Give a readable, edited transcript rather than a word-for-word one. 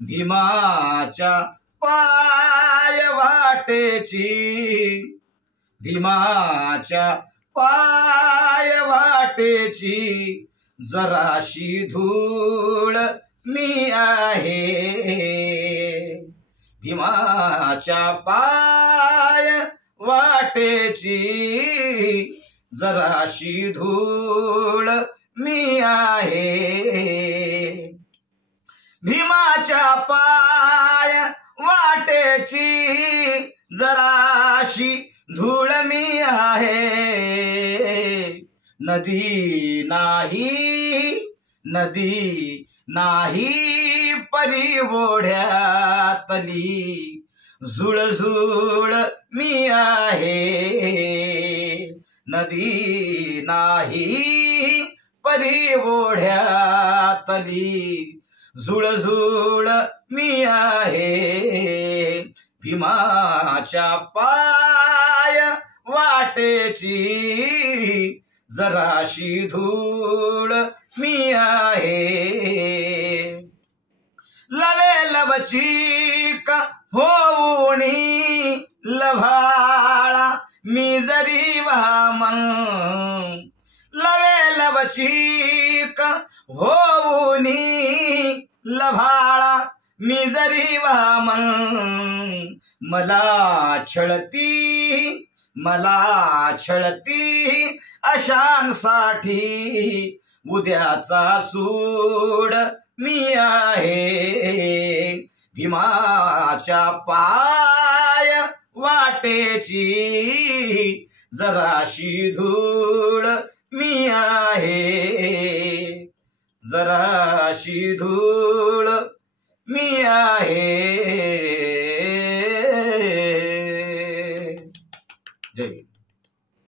भीमाच्या पाय वाटेची, भीमाच्या पाय वाटेची जराशी धूळ मी आहे. भीमाच्या पाय वाटेची जराशी धूळ मी आहे. भीमाच्या पाय वाटेची जराशी धूळ मी आहे. नदी नाही परी ओढ्यातली झुळझुळ मी आहे. नदी नाही परी ओढ्यातली झुळझुळ मी आहे. भीमाच्या पाय वाटेची जराशी धूळ मी आहे. लवे लवचिक होऊनी लभाळा मी जरी वामन. लवे लवचिक होऊनी लभाळा मी जरी वामन. मला छळती अशांसाठी उद्याचा सूड मी आहे. भीमाच्या पाय वाटेची जराशी धूळ मी आहे. जराशी धूळ मी आहे. जय